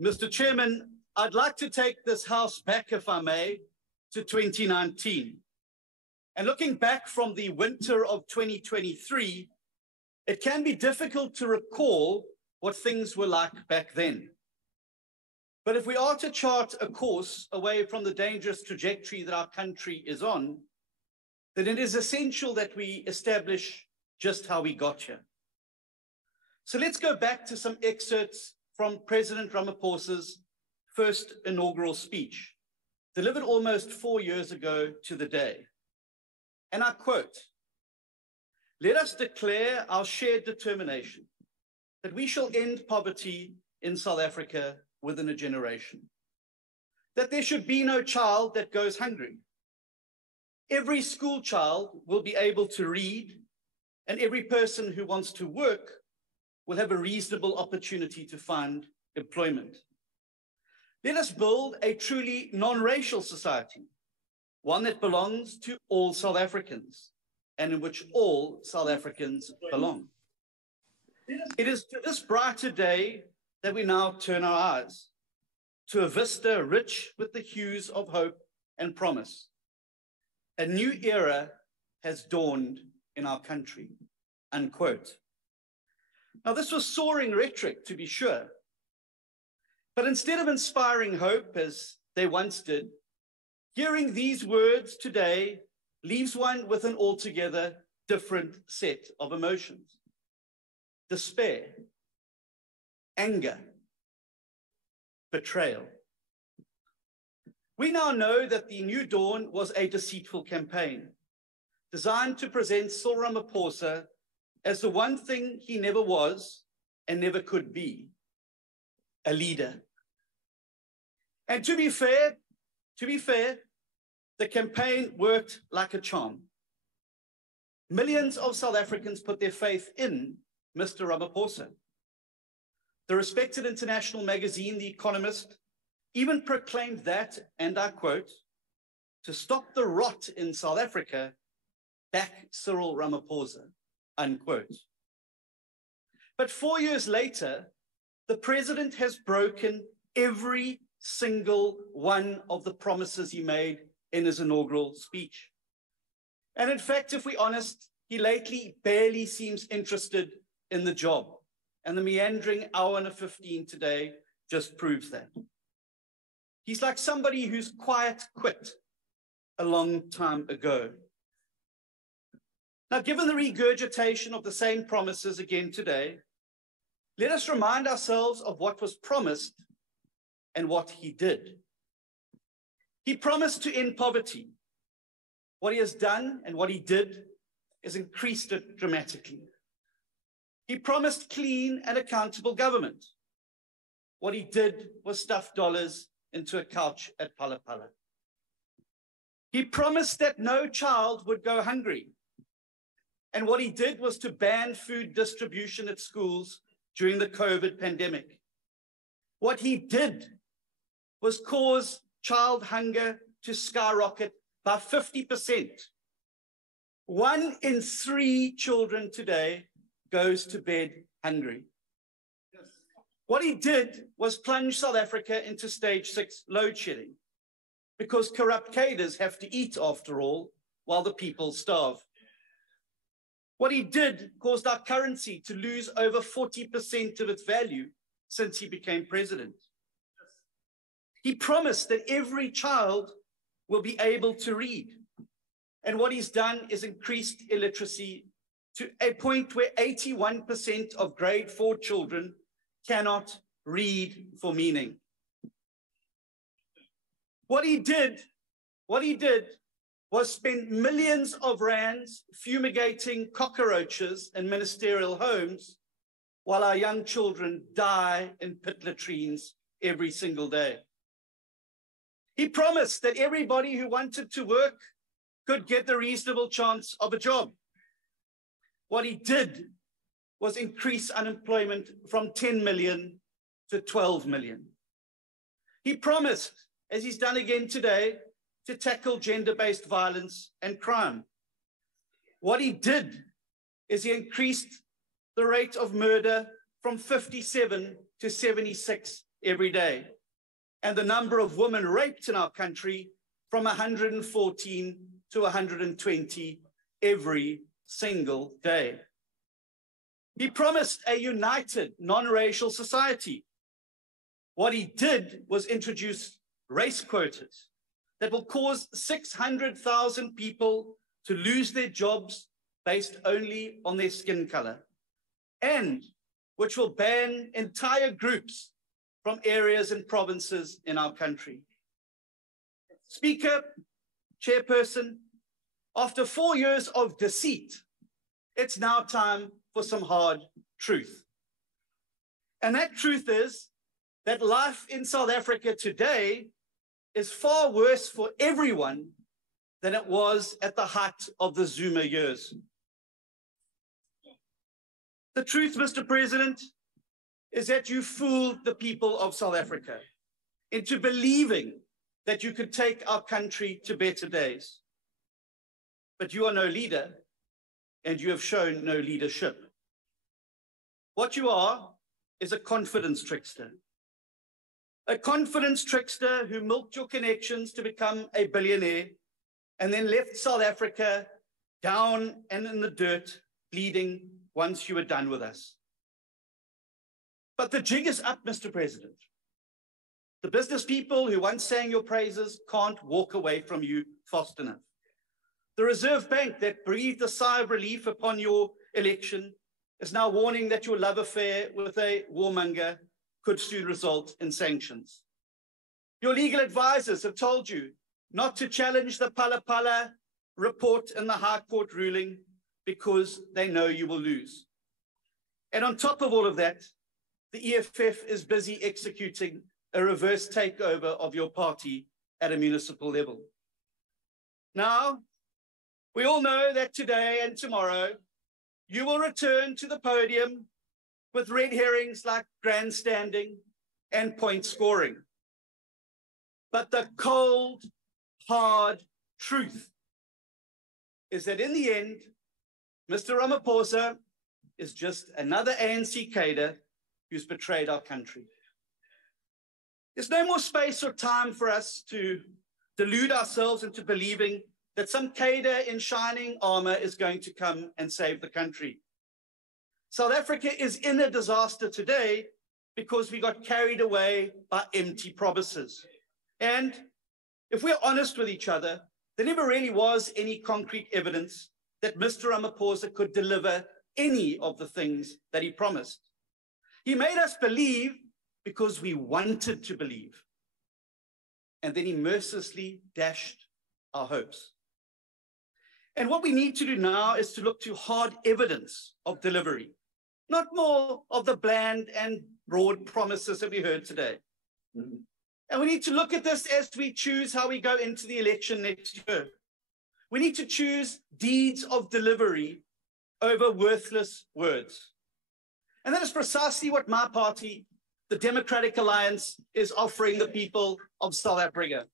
Mr. Chairman, I'd like to take this House back, if I may, to 2019. And looking back from the winter of 2023, it can be difficult to recall what things were like back then. But if we are to chart a course away from the dangerous trajectory that our country is on, then it is essential that we establish just how we got here. So let's go back to some excerpts from President Ramaphosa's first inaugural speech, delivered almost 4 years ago to the day. And I quote, "Let us declare our shared determination that we shall end poverty in South Africa within a generation, that there should be no child that goes hungry. Every school child will be able to read, and every person who wants to work will have a reasonable opportunity to find employment. Let us build a truly non-racial society, one that belongs to all South Africans and in which all South Africans belong. It is to this brighter day that we now turn our eyes, to a vista rich with the hues of hope and promise. A new era has dawned in our country," unquote. Now, this was soaring rhetoric, to be sure. But instead of inspiring hope, as they once did, hearing these words today leaves one with an altogether different set of emotions. Despair, anger, betrayal. We now know that the New Dawn was a deceitful campaign designed to present Cyril Ramaphosa as the one thing he never was and never could be, a leader. And to be fair, the campaign worked like a charm. Millions of South Africans put their faith in Mr. Ramaphosa. The respected international magazine, The Economist, even proclaimed that, and I quote, "To stop the rot in South Africa, back Cyril Ramaphosa," unquote. But 4 years later, the president has broken every single one of the promises he made in his inaugural speech. And in fact, if we're honest, he lately barely seems interested in the job. And the meandering hour and 15 today just proves that. He's like somebody who's quiet quit a long time ago. Now, given the regurgitation of the same promises again today, let us remind ourselves of what was promised and what he did. He promised to end poverty. What he has done and what he did is increased it dramatically. He promised clean and accountable government. What he did was stuff dollars into a couch at Phala Phala. He promised that no child would go hungry. And what he did was to ban food distribution at schools during the COVID pandemic. What he did was cause child hunger to skyrocket by 50%. 1 in 3 children today goes to bed hungry. What he did was plunge South Africa into stage 6 load shedding, because corrupt cadres have to eat, after all, while the people starve. What he did caused our currency to lose over 40% of its value since he became president. He promised that every child will be able to read. And what he's done is increased illiteracy to a point where 81% of grade 4 children cannot read for meaning. What he did was spend millions of rands fumigating cockroaches in ministerial homes while our young children die in pit latrines every single day. He promised that everybody who wanted to work could get the reasonable chance of a job. What he did was increase unemployment from 10 million to 12 million. He promised, as he's done again today, to tackle gender-based violence and crime. What he did is he increased the rate of murder from 57 to 76 every day, and the number of women raped in our country from 114 to 120 every single day. He promised a united, non-racial society. What he did was introduce race quotas that will cause 600,000 people to lose their jobs based only on their skin color, and which will ban entire groups from areas and provinces in our country. Speaker, Chairperson, after 4 years of deceit, it's now time for some hard truth. And that truth is that life in South Africa today is far worse for everyone than it was at the height of the Zuma years. The truth, Mr. President, is that you fooled the people of South Africa into believing that you could take our country to better days. But you are no leader, and you have shown no leadership. What you are is a confidence trickster. A confidence trickster who milked your connections to become a billionaire and then left South Africa down and in the dirt, bleeding once you were done with us. But the jig is up, Mr. President. The business people who once sang your praises can't walk away from you fast enough. The Reserve Bank that breathed a sigh of relief upon your election is now warning that your love affair with a warmonger could soon result in sanctions. Your legal advisors have told you not to challenge the Pala Pala report in the High Court ruling because they know you will lose. And on top of all of that, the EFF is busy executing a reverse takeover of your party at a municipal level. Now, we all know that today and tomorrow, you will return to the podium with red herrings like grandstanding and point scoring. But the cold, hard truth is that in the end, Mr. Ramaphosa is just another ANC cadre who's betrayed our country. There's no more space or time for us to delude ourselves into believing that some cadre in shining armor is going to come and save the country. South Africa is in a disaster today because we got carried away by empty promises. And if we're honest with each other, there never really was any concrete evidence that Mr. Ramaphosa could deliver any of the things that he promised. He made us believe because we wanted to believe. And then he mercilessly dashed our hopes. And what we need to do now is to look to hard evidence of delivery, not more of the bland and broad promises that we heard today. And we need to look at this as we choose how we go into the election next year. We need to choose deeds of delivery over worthless words. And that is precisely what my party, the Democratic Alliance, is offering the people of South Africa.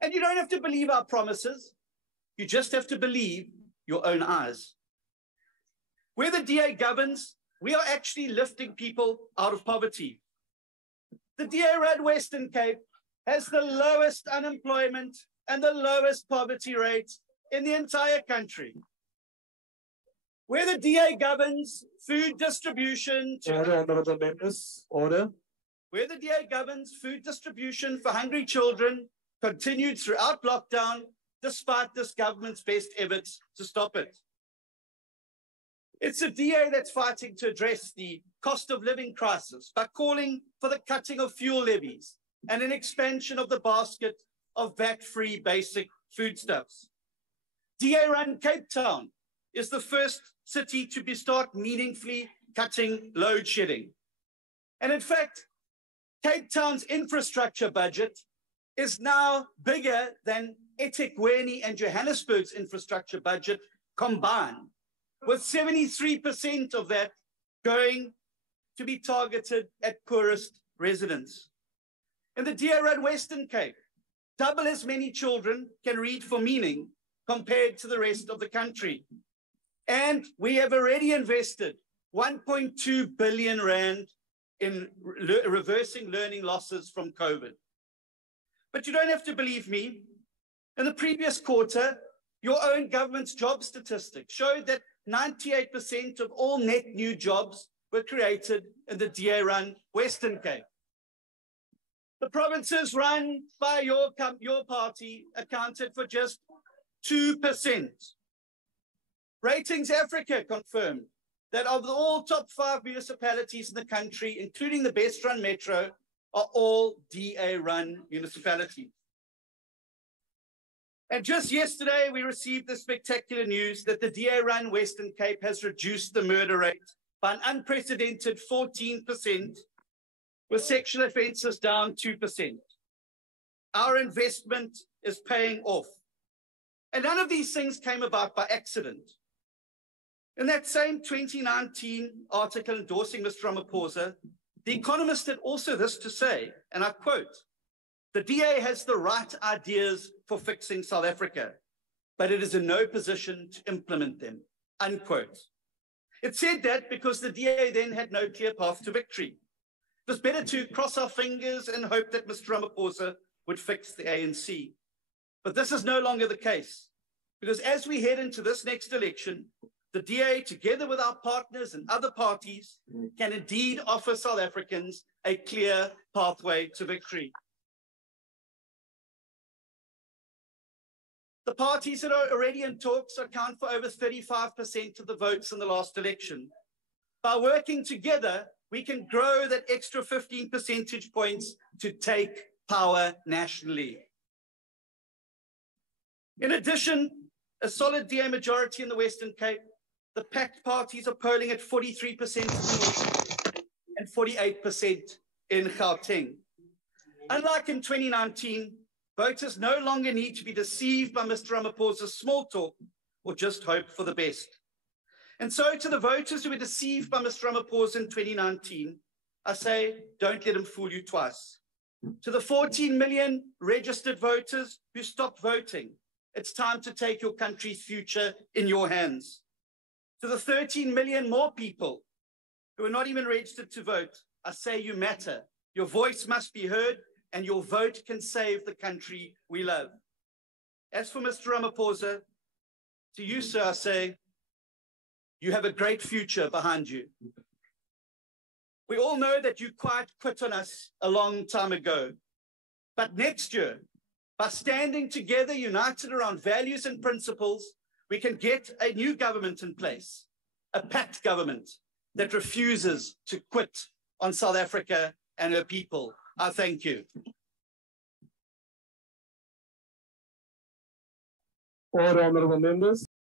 And you don't have to believe our promises. You just have to believe your own eyes. Where the DA governs, we are actually lifting people out of poverty. The DA-run Western Cape has the lowest unemployment and the lowest poverty rate in the entire country. Where the DA governs, food distribution Honourable members, order. Where the DA governs, food distribution for hungry children continued throughout lockdown, despite this government's best efforts to stop it. It's a DA that's fighting to address the cost of living crisis by calling for the cutting of fuel levies and an expansion of the basket of VAT-free basic foodstuffs. DA-run Cape Town is the first city to start meaningfully cutting load shedding. And in fact, Cape Town's infrastructure budget is now bigger than eThekwini and Johannesburg's infrastructure budget combined, with 73% of that going to be targeted at poorest residents. In the DA-run Western Cape, double as many children can read for meaning compared to the rest of the country. And we have already invested 1.2 billion rand in reversing learning losses from COVID. But you don't have to believe me. In the previous quarter, your own government's job statistics showed that 98% of all net new jobs were created in the DA-run Western Cape. The provinces run by your party accounted for just 2%. Ratings Africa confirmed that of the all top 5 municipalities in the country, including the best-run metro, are all DA-run municipalities. And just yesterday, we received the spectacular news that the DA-run Western Cape has reduced the murder rate by an unprecedented 14%, with sexual offences down 2%. Our investment is paying off. And none of these things came about by accident. In that same 2019 article endorsing Mr. Ramaphosa, The Economist had also this to say, and I quote, "The DA has the right ideas for fixing South Africa, but it is in no position to implement them," unquote. It said that because the DA then had no clear path to victory. It was better to cross our fingers and hope that Mr. Ramaphosa would fix the ANC. But this is no longer the case, because as we head into this next election, the DA, together with our partners and other parties, can indeed offer South Africans a clear pathway to victory. The parties that are already in talks account for over 35% of the votes in the last election. By working together, we can grow that extra 15 percentage points to take power nationally. In addition, a solid DA majority in the Western Cape, the Pact parties are polling at 43% and 48% in Gauteng. Unlike in 2019, voters no longer need to be deceived by Mr. Ramaphosa's small talk or just hope for the best. And so to the voters who were deceived by Mr. Ramaphosa in 2019, I say, don't let him fool you twice. To the 14 million registered voters who stopped voting, it's time to take your country's future in your hands. To the 13 million more people who are not even registered to vote, I say you matter. Your voice must be heard, and your vote can save the country we love. As for Mr. Ramaphosa, to you, sir, I say, you have a great future behind you. We all know that you quit on us a long time ago. But next year, by standing together, united around values and principles, we can get a new government in place, a Pact government that refuses to quit on South Africa and her people. I thank you. All honourable members.